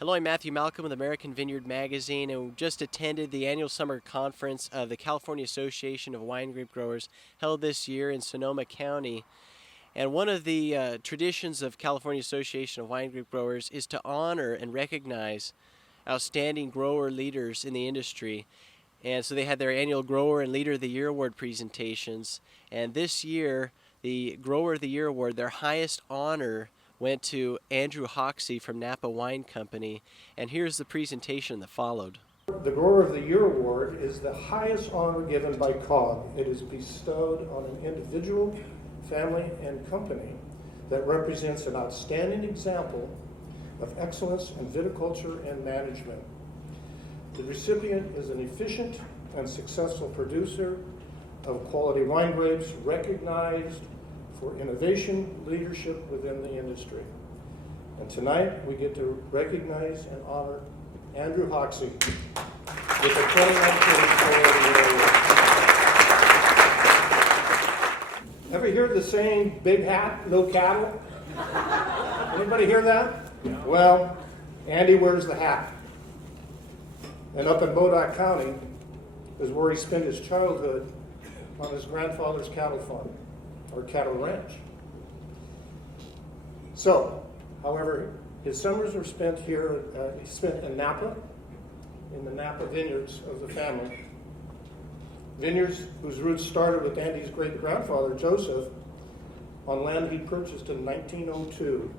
Hello, I'm Matthew Malcolm with American Vineyard Magazine, and we just attended the annual summer conference of the California Association of Winegrape Growers held this year in Sonoma County. And one of the traditions of California Association of Winegrape Growers is to honor and recognize outstanding grower leaders in the industry. And so they had their annual Grower and Leader of the Year Award presentations. And this year, the Grower of the Year Award, their highest honor, went to Andy Hoxsey from Napa Wine Company. And here's the presentation that followed. The Grower of the Year Award is the highest honor given by CAWG. It is bestowed on an individual, family, and company that represents an outstanding example of excellence in viticulture and management. The recipient is an efficient and successful producer of quality wine grapes, recognized for innovation, leadership within the industry. And tonight we get to recognize and honor Andy Hoxsey with the 2019 Grower. Ever hear the saying, big hat, no cattle? Anybody hear that? Yeah. Well, Andy wears the hat. And up in Modoc County is where he spent his childhood on his grandfather's cattle farm, or cattle ranch. So, however, his summers were spent here, he spent in Napa, in the Napa Vineyards of the family. Vineyards whose roots started with Andy's great-grandfather, Joseph, on land he purchased in 1902.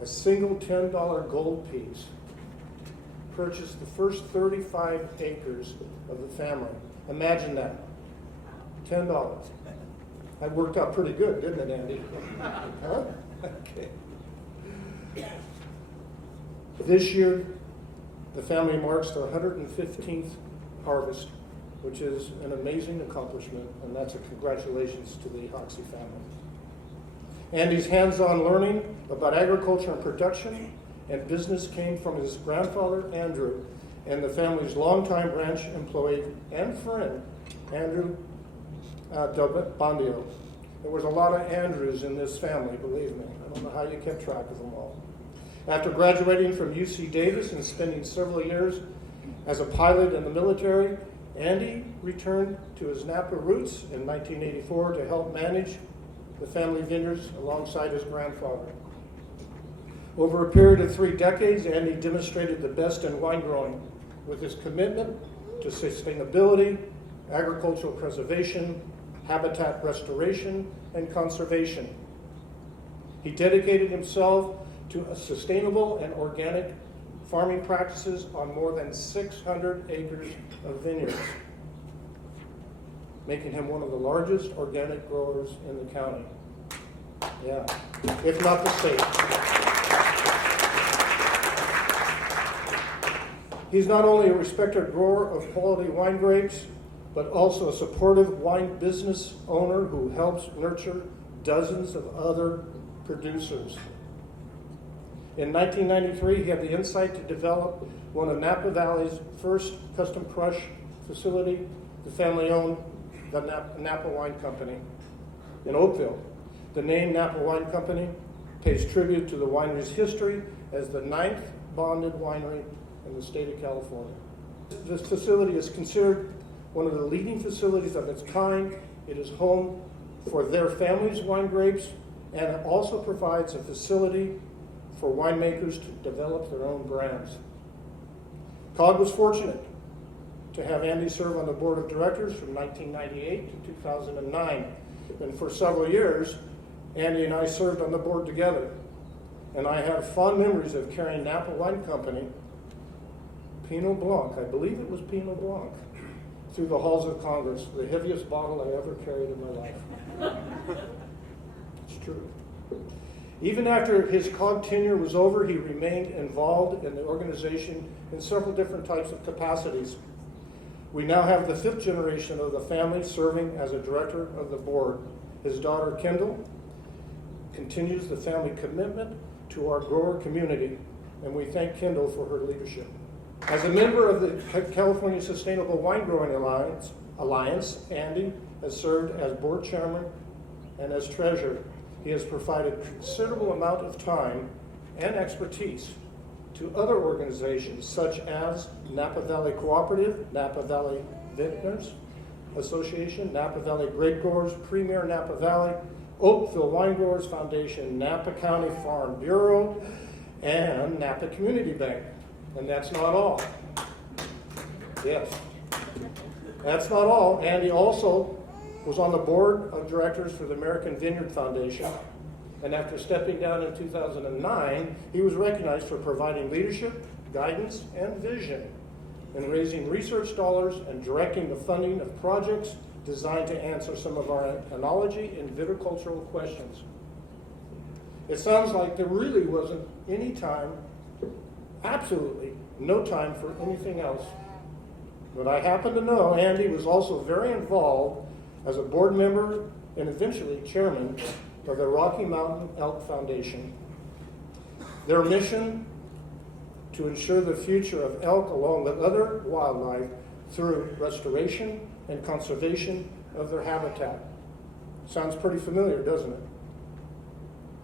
A single $10 gold piece purchased the first 35 acres of the family. Imagine that, $10. That worked out pretty good, didn't it, Andy? Huh? Okay. This year, the family marks their 115th harvest, which is an amazing accomplishment, and that's a congratulations to the Hoxsey family. Andy's hands-on learning about agriculture and production and business came from his grandfather, Andrew, and the family's longtime ranch employee and friend, Andrew Bondio. There was a lot of Andrews in this family, believe me. I don't know how you kept track of them all. After graduating from UC Davis and spending several years as a pilot in the military, Andy returned to his Napa roots in 1984 to help manage the family vineyards alongside his grandfather. Over a period of 3 decades, Andy demonstrated the best in wine growing with his commitment to sustainability, agricultural preservation, habitat restoration, and conservation. He dedicated himself to a sustainable and organic farming practices on more than 600 acres of vineyards, making him one of the largest organic growers in the county. Yeah, if not the state. He's not only a respected grower of quality wine grapes, but also a supportive wine business owner who helps nurture dozens of other producers. In 1993, he had the insight to develop one of Napa Valley's first custom crush facility. The family owned the Napa Wine Company in Oakville. The name Napa Wine Company pays tribute to the winery's history as the 9th bonded winery in the state of California. This facility is considered one of the leading facilities of its kind. It is home for their family's wine grapes, and it also provides a facility for winemakers to develop their own brands. CAWG was fortunate to have Andy serve on the board of directors from 1998 to 2009. And for several years, Andy and I served on the board together. And I have fond memories of carrying Napa Wine Company Pinot Blanc, I believe it was Pinot Blanc, through the halls of Congress, the heaviest bottle I ever carried in my life. It's true. Even after his CAWG tenure was over, he remained involved in the organization in several different types of capacities. We now have the 5th generation of the family serving as a director of the board. His daughter, Kendall, continues the family commitment to our grower community, and we thank Kendall for her leadership. As a member of the California Sustainable Wine Growing Alliance, Andy has served as board chairman and as treasurer. He has provided considerable amount of time and expertise to other organizations such as Napa Valley Cooperative, Napa Valley Vineyards Association, Napa Valley Grape Growers, Premier Napa Valley, Oakville Wine Growers Foundation, Napa County Farm Bureau, and Napa Community Bank. And that's not all. Yes. That's not all. Andy also was on the board of directors for the American Vineyard Foundation. And after stepping down in 2009, he was recognized for providing leadership, guidance, and vision in raising research dollars and directing the funding of projects designed to answer some of our enology and viticultural questions. It sounds like there really wasn't any time, absolutely no time for anything else. But I happen to know Andy was also very involved as a board member and eventually chairman of the Rocky Mountain Elk Foundation. Their mission to ensure the future of elk along with other wildlife through restoration and conservation of their habitat. Sounds pretty familiar, doesn't it?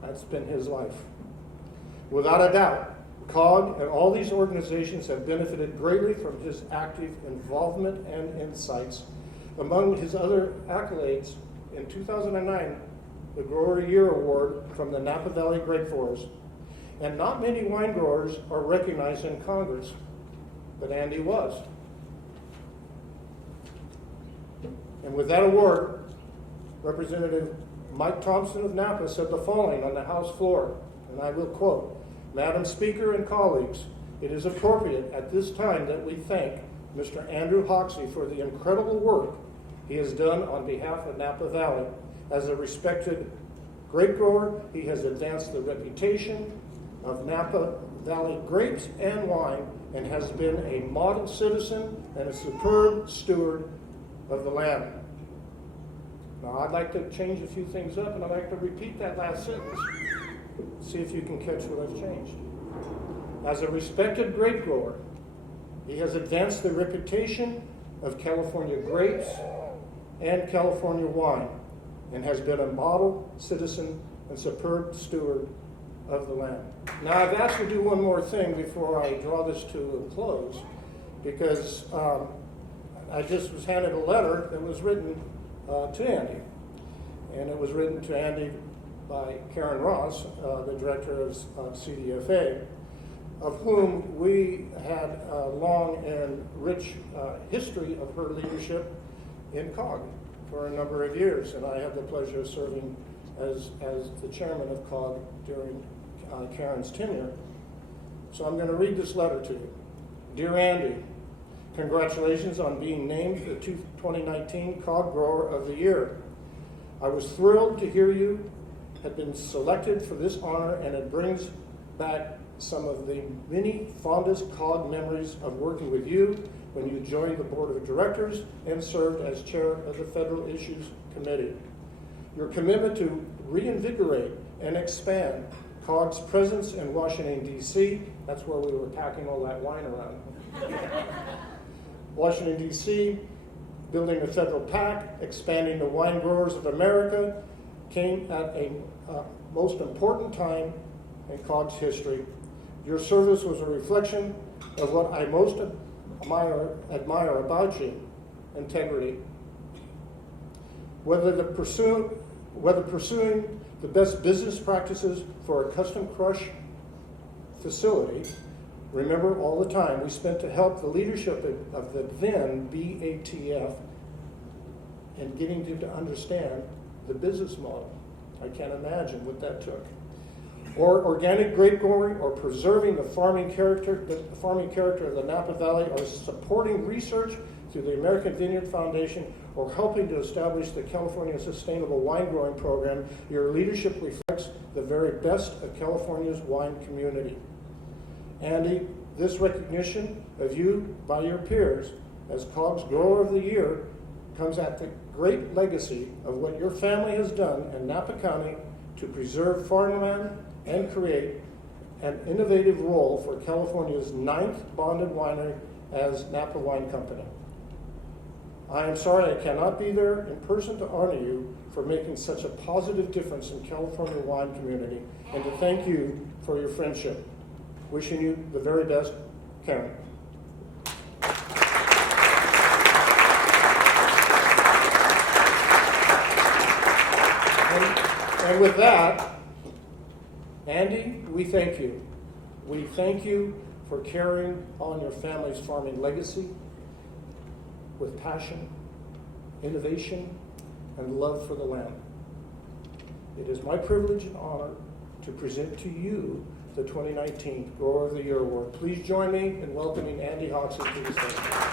That's been his life. Without a doubt, CAWG and all these organizations have benefited greatly from his active involvement and insights. Among his other accolades, in 2009, the Grower of the Year Award from the Napa Valley Grape Forest. And not many wine growers are recognized in Congress, but Andy was. And with that award, Representative Mike Thompson of Napa said the following on the House floor, and I will quote, "Madam Speaker and colleagues, it is appropriate at this time that we thank Mr. Andy Hoxsey for the incredible work he has done on behalf of Napa Valley. As a respected grape grower, he has advanced the reputation of Napa Valley grapes and wine and has been a model citizen and a superb steward of the land." Now, I'd like to change a few things up, and I'd like to repeat that last sentence. See if you can catch what I've changed. As a respected grape grower, he has advanced the reputation of California grapes and California wine and has been a model citizen and superb steward of the land. Now, I've asked to do one more thing before I draw this to a close, because I just was handed a letter that was written to Andy. And it was written to Andy by Karen Ross, the director of CDFA, of whom we had a long and rich history of her leadership in CAWG for a number of years. And I had the pleasure of serving as the chairman of CAWG during Karen's tenure. So I'm going to read this letter to you. Dear Andy, congratulations on being named the 2019 CAWG Grower of the Year. I was thrilled to hear you had been selected for this honor, and it brings back some of the many fondest CAWG memories of working with you when you joined the board of directors and served as chair of the Federal Issues Committee. Your commitment to reinvigorate and expand CAWG's presence in Washington, D.C., that's where we were packing all that wine around. Washington, D.C., building a federal PAC, expanding the Wine Growers of America, came at a most important time in CAWG's history. Your service was a reflection of what I most admire about you, integrity. Whether pursuing the best business practices for a custom crush facility, remember all the time we spent to help the leadership of the then BATF in getting them to understand the business model. I can't imagine what that took. Or organic grape growing, or preserving the farming character of the Napa Valley, or supporting research through the American Vineyard Foundation, or helping to establish the California Sustainable Wine Growing Program, your leadership reflects the very best of California's wine community. Andy, this recognition of you by your peers as CAWG's Grower of the Year comes at the great legacy of what your family has done in Napa County to preserve farmland and create an innovative role for California's 9th bonded winery as Napa Wine Company. I am sorry I cannot be there in person to honor you for making such a positive difference in California wine community and to thank you for your friendship. Wishing you the very best, Karen. And with that, Andy, we thank you. We thank you for carrying on your family's farming legacy with passion, innovation, and love for the land. It is my privilege and honor to present to you the 2019 Grower of the Year Award. Please join me in welcoming Andy Hoxsey to the stage.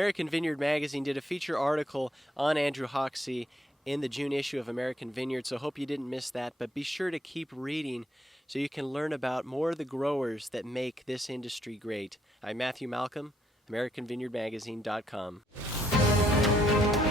American Vineyard Magazine did a feature article on Andrew Hoxsey in the June issue of American Vineyard, so I hope you didn't miss that. But be sure to keep reading so you can learn about more of the growers that make this industry great. I'm Matthew Malcolm, AmericanVineyardMagazine.com.